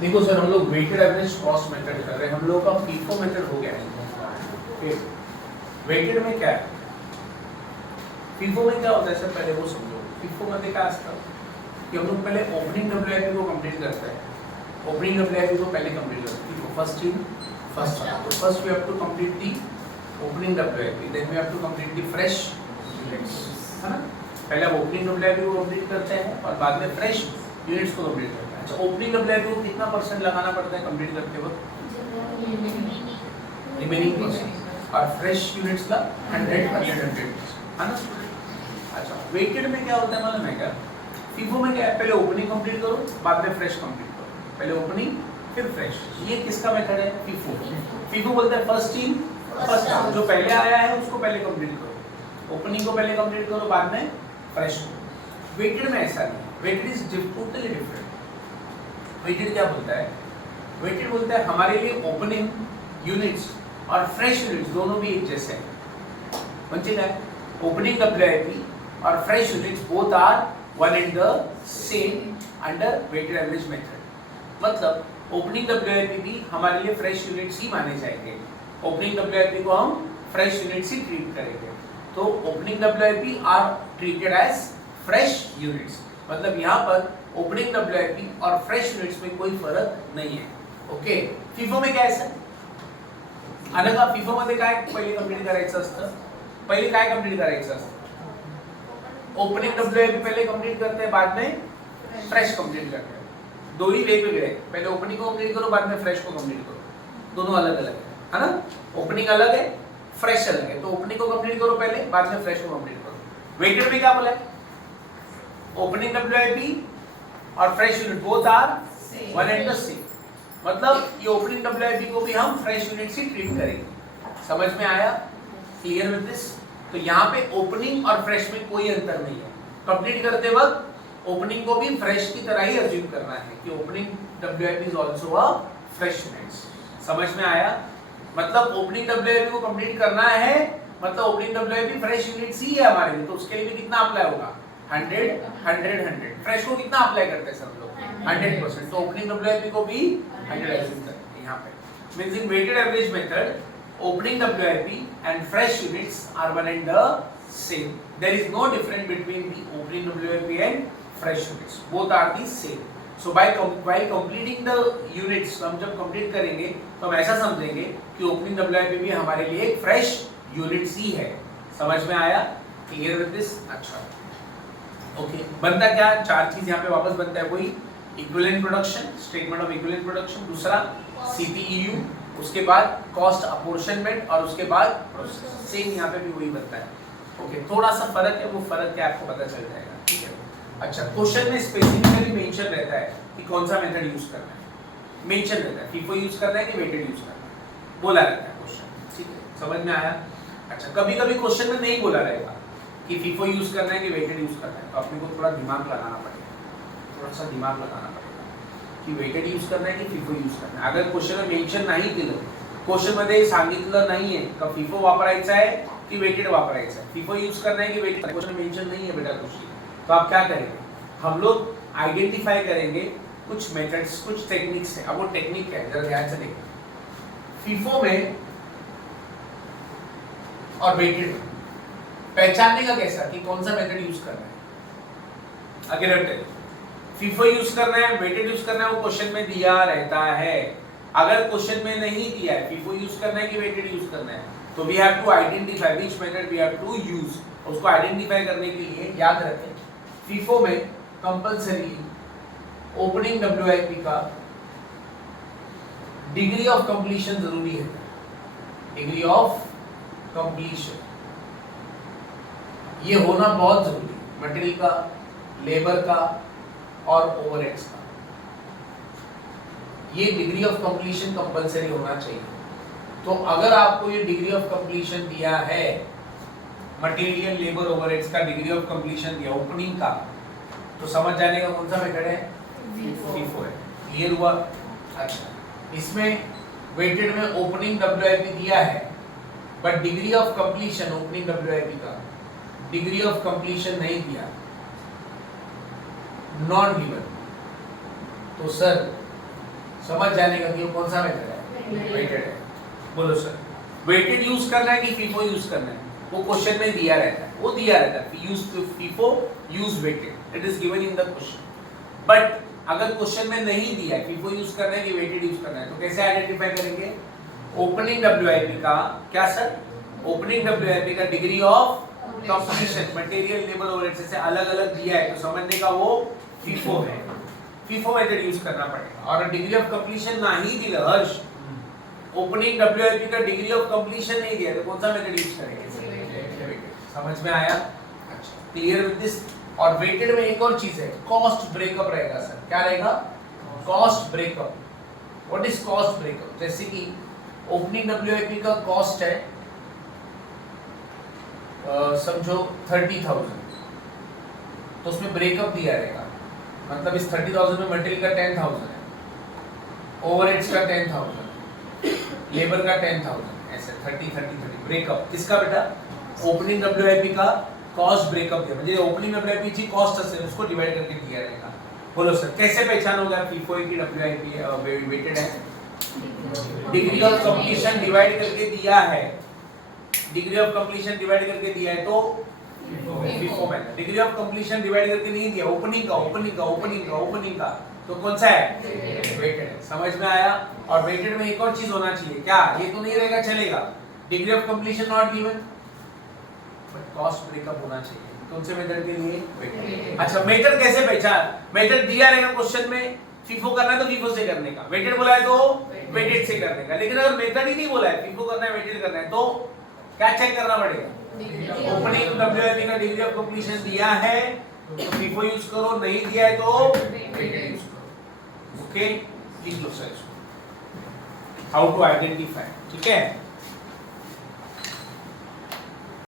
देखो सर, हम लोग वेटेड एवरेज कॉस्ट मेथड कर रहे हैं, हम लोग का फीफो मेथड हो गया है। वेटेड में क्या है, फीफो में क्या होता है सर, पहले वो समझो। फीफो में क्या आता है कि हम लोग पहले ओपनिंग डब्ल्यूआईपी को कंप्लीट करते हैं। ओपनिंग डब्ल्यूआईपी को पहले कंप्लीट करते हैं, फर्स्ट इन फर्स्ट आउट। तो first we have to complete the opening WIP, then we have to complete the fresh units, है ना। पहले आप ओपनिंग डब्ल्यूआईपी को कंप्लीट करते हैं और बाद में फ्रेश यूनिट्स को कंप्लीट करते हैं। अच्छा, ओपनिंग डब्ल्यूआईपी को कितना परसेंट लगाना पड़ता है कंप्लीट करते वक्त? Remaining percent. और फ्रेश यूनिट्स का 100 है ना। अच्छा, वेटेड में क्या होता है मालूम है क्या? फीफो में क्या है, पहले ओपनिंग कंप्लीट करो, बाद में फ्रेश कंप्लीट करो। पहले ओपनिंग फिर फ्रेश। ये किसका मेथड है? फीफो। फीफो बोलता है फर्स्ट इन फर्स्ट आउट। जो पहले आया है उसको पहले कंप्लीट करो, ओपनिंग को पहले कंप्लीट करो, बाद में फ्रेश करो। वेटेड में ऐसा नहीं, weighted is totally different. Weighted क्या बोलता है? वेटेड बोलता है हमारे लिए ओपनिंग यूनिट्स और फ्रेश यूनिट्स दोनों भी एक जैसे हैं। समझे क्या? ओपनिंग डब्ल्यूआईपी और fresh units both are one and the same under weighted average method. मतलब ओपनिंग डब्ल्यूआईपी भी हमारे लिए फ्रेश यूनिट्स ही माने जाएंगे। ओपनिंग डब्ल्यूआईपी को हम फ्रेश यूनिट्स ही ट्रीट करेंगे। तो opening WIP are treated as fresh units. मतलब यहाँ पर ओपनिंग डब्ल्यूआईपी और फ्रेश यूनिट्स में कोई फरक नहीं है। ओके, फीफो में क्या है सर? अनका फीफो मध्ये काय पहिले कंप्लीट करायचं असतं? पहिले काय कंप्लीट करायचं असतं? ओपनिंग डब्ल्यूआईपी पहले कंप्लीट करते हैं, बाद में फ्रेश कंप्लीट करते हैं। दोनों वेगवेगळे हैं, पहले ओपनिंग को कंप्लीट करो, बाद में फ्रेश को कंप्लीट करो। दोनों अलग अलग है ना। ओपनिंग अलग है, फ्रेश अलग है। तो ओपनिंग को कंप्लीट करो पहले, बाद में फ्रेश को कंप्लीट करो। वेटेड में क्या बोला है? ओपनिंग डब्ल्यूआईपी और fresh unit both are one and the same. मतलब ये ओपनिंग डब्ल्यूआईपी को भी हम फ्रेश यूनिट से ट्रीट करेंगे। समझ में आया? Clear with this? तो यहाँ पे ओपनिंग और फ्रेश में कोई अंतर नहीं है। कंप्लीट करते वक्त ओपनिंग को भी फ्रेश की तरह ही अज्यूम करना है कि opening WIP is also a fresh units. समझ में आया? मतलब ओपनिंग डब्ल्यूआईपी को कंप्लीट करना है, मतलब ओपनिंग डब्ल्यूआईपी फ्रेश यूनिट्स ही है हमारे लिए। तो उसके लिए भी कितना अप्लाई होगा? 100 100 100। फ्रेश को कितना अप्लाई करते हैं सब लोग? 100%। तो ओपनिंग डब्ल्यूआईपी को भी 100 अज्यूम करते हैं यहाँ पे। Means in weighted average method opening WIP and fresh units are one and the same. There is no difference between the opening WIP and fresh units. Both are the same. So while completing the units, हम जब complete करेंगे तो हम ऐसा समझेंगे कि opening WIP भी हमारे लिए एक fresh units ही है। समझ में आया? Clear with this? अच्छा। Okay. बनता क्या? चार चीज यहाँ पे वापस बनता है। कोई equivalent production, statement of equivalent production, दूसरा CPEU, उसके बाद कॉस्ट अपॉर्शनमेंट और उसके बाद प्रोसेस। सेम यहाँ पे भी वही बनता है। ओके, थोड़ा सा फर्क है, वो फर्क क्या आपको पता चल जाएगा। ठीक है। अच्छा, क्वेश्चन में स्पेसिफिकली मेंशन रहता है कि कौन सा मेथड यूज करना है। मेंशन रहता है फीफो यूज करना है कि वेटेड यूज करना है, बोला रहता है क्वेश्चन। ठीक है, समझ में आया? अच्छा, कभी कभी क्वेश्चन में नहीं बोला रहेगा कि फीफो यूज करना है कि वेटेड यूज करना है, तो अपने को थोड़ा दिमाग लगाना पड़ेगा, थोड़ा सा दिमाग लगाना पड़ेगा की वेटेड यूज करना है की फिफो यूज करना है। अगर क्वेश्चन में मेंशन नाही केलं, क्वेश्चन मध्ये सांगितलं नाहीये का फिफो वापरायचा है की वेटेड वापरायचा है, फिफो यूज करना है की वेटेड, क्वेश्चन में मेंशन नहीं है बेटा क्वेश्चन, तो आप क्या करेंगे? हम लोग आइडेंटिफाई करेंगे कुछ मेथड्स, कुछ टेक्निक्स है। अब वो टेक्निक क्या है जरा ध्यान से देखिए। फिफो में और वेटेड में पहचानने का कैसा कि कौन सा मेथड यूज करना है? अगर फीफो यूज करना है, वेटेड यूज करना है, वो क्वेश्चन में दिया रहता है। अगर क्वेश्चन में नहीं दिया है फीफो यूज करना है कि वेटेड यूज करना है, तो we have to identify which method we have to use. उसको आइडेंटिफाई करने के लिए याद रखें, फीफो में कंपलसरी ओपनिंग डब्ल्यूआईपी का डिग्री ऑफ कंप्लीशन जरूरी है। डिग्री ऑफ कंप्लीशन ये होना बहुत जरूरी है, मटेरियल का, लेबर का और ओवरहेड्स का। ये डिग्री ऑफ कंप्लीशन कंपलसरी होना चाहिए। तो अगर आपको ये डिग्री ऑफ कंप्लीशन दिया है, मटेरियल, लेबर, ओवरहेड्स का डिग्री ऑफ कंप्लीशन दिया ओपनिंग का, तो समझ जाने का कौन सा मेथड है? फीफो है। क्लियर हुआ? अच्छा, इसमें वेटेड में ओपनिंग डब्ल्यूआईपी दिया है but degree of completion opening WIP का डिग्री ऑफ कंप्लीशन नहीं दिया, नॉन गिवन, तो सर समझ जाने का कि वो कौन सा मेथड है, वेटेड है। बोलो सर, वेटेड यूज करना है कि फीफो यूज करना है? वो क्वेश्चन में दिया रहता है, वो दिया रहता है use FIFO use weighted, it is given in the question. But अगर क्वेश्चन में नहीं दिया है फीफो यूज करना है कि वेटेड यूज करना है, तो कैसे आइडेंटिफाई करेंगे? ओपनिंग डब्ल्यूआईपी का क्या सर? ओपनिंग डब्ल्यूआईपी का degree of completion material labour overhead से अलग अलग दिया है तो समझने का वो फीफो है, फीफो मेथड यूज करना पड़ेगा। और डिग्री ऑफ कंप्लीशन ना ही दिया हर्ष, ओपनिंग डब्ल्यूआईपी का डिग्री ऑफ कंप्लीशन नहीं दिया तो कौन सा मेथड यूज करेंगे? समझ में आया? अच्छा, क्लियर विद दिस। और वेटेड में एक और चीज है, कॉस्ट ब्रेकअप रहेगा सर। क्या रहेगा? Cost breakup. What is cost breakup? जैसे कि ओपनिंग डब्ल्यूआईपी का कॉस्ट है समझो 30,000, तो उसमें ब्रेकअप दिया रहेगा, मतलब इस 30,000 में मटेरियल का 10,000 है, ओवरहेड्स का 10,000, लेबर का 10,000, ऐसे 30 ब्रेकअप। किसका बेटा? ओपनिंग डब्ल्यूआईपी का कॉस्ट ब्रेकअप दिया, म्हणजे ओपनिंग डब्ल्यूआईपी जी कॉस्ट असेल उसको डिवाइड करके दिया रहेगा। बोलो सर, कैसे पहचान होगा फीफो की डब्ल्यूआईपी वेटेड है? डिग्री ऑफ कंप्लीशन डिवाइड करके दिया है, डिग्री ऑफ कंप्लीशन डिवाइड करके दिया है तो फीफो में। डिग्री ऑफ कंप्लीशन डिवाइड करके नहीं दिया, ओपनिंग का तो कौन सा है? वेटेड है। समझ में आया? और वेटेड में एक और चीज होना चाहिए, क्या? ये तो नहीं रहेगा चलेगा, degree of completion not given but cost breakup होना चाहिए। कौन से मेथड के लिए? वेटेड। अच्छा, मेथड कैसे पहचान? मेथड दिया रहेगा क्वेश्चन में, फीफो करना है तो फीफो से करने का, वेटेड बोला है तो वेटेड से करने का। लेकिन अगर मेथड ही नहीं बोला है, फीफो करना है वेटेड करना है, तो क्या चेक करना पड़ेगा? ओपनिंग डब्ल्यूआईपी का डिग्री ऑफ कंप्लीशन दिया है तो फीफो यूज करो, नहीं दिया है तो वेटेड यूज करो। ओके, लिख लो सर इसको, हाउ टू आइडेंटिफाई। ठीक है।